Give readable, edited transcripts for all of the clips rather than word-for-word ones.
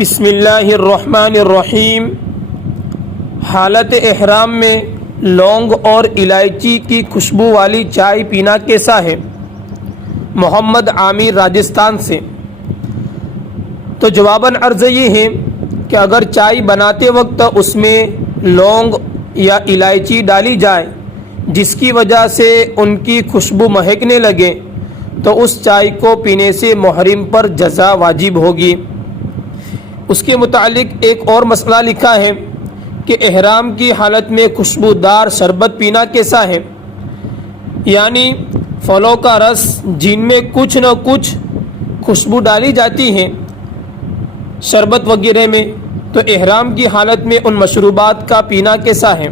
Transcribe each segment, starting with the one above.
بسم اللہ الرحمن الرحیم۔ حالت احرام میں لونگ اور الائچی کی خوشبو والی چائے پینا کیسا ہے؟ محمد عامر راجستھان سے۔ تو جواباً عرض یہ ہے کہ اگر چائے بناتے وقت اس میں لونگ یا الائچی ڈالی جائے جس کی وجہ سے ان کی خوشبو مہکنے لگے تو اس چائے کو پینے سے محرم پر جزا واجب ہوگی۔ اس کے متعلق ایک اور مسئلہ لکھا ہے کہ احرام کی حالت میں خوشبودار شربت پینا کیسا ہے، یعنی پھلوں کا رس جن میں کچھ نہ کچھ خوشبو ڈالی جاتی ہے شربت وغیرہ میں، تو احرام کی حالت میں ان مشروبات کا پینا کیسا ہے؟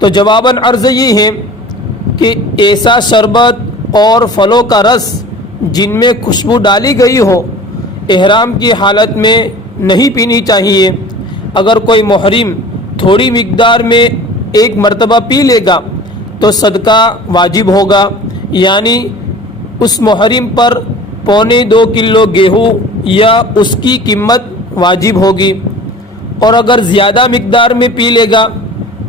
تو جواباً عرض یہ ہے کہ ایسا شربت اور پھلوں کا رس جن میں خوشبو ڈالی گئی ہو احرام کی حالت میں نہیں پینی چاہیے۔ اگر کوئی محرم تھوڑی مقدار میں ایک مرتبہ پی لے گا تو صدقہ واجب ہوگا، یعنی اس محرم پر 1.25 کلو گیہوں یا اس کی قیمت واجب ہوگی، اور اگر زیادہ مقدار میں پی لے گا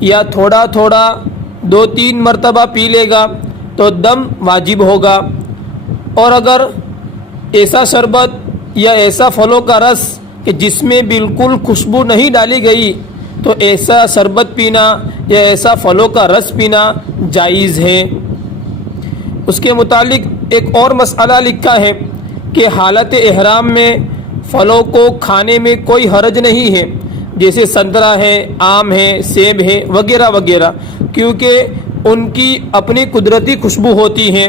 یا تھوڑا تھوڑا 2-3 مرتبہ پی لے گا تو دم واجب ہوگا، اور اگر ایسا شربت یا ایسا پھلوں کا رس کہ جس میں بالکل خوشبو نہیں ڈالی گئی تو ایسا شربت پینا یا ایسا پھلوں کا رس پینا جائز ہے۔ اس کے متعلق ایک اور مسئلہ لکھا ہے کہ حالت احرام میں پھلوں کو کھانے میں کوئی حرج نہیں ہے، جیسے سنترا ہے، آم ہے، سیب ہے وغیرہ وغیرہ، کیونکہ ان کی اپنی قدرتی خوشبو ہوتی ہے۔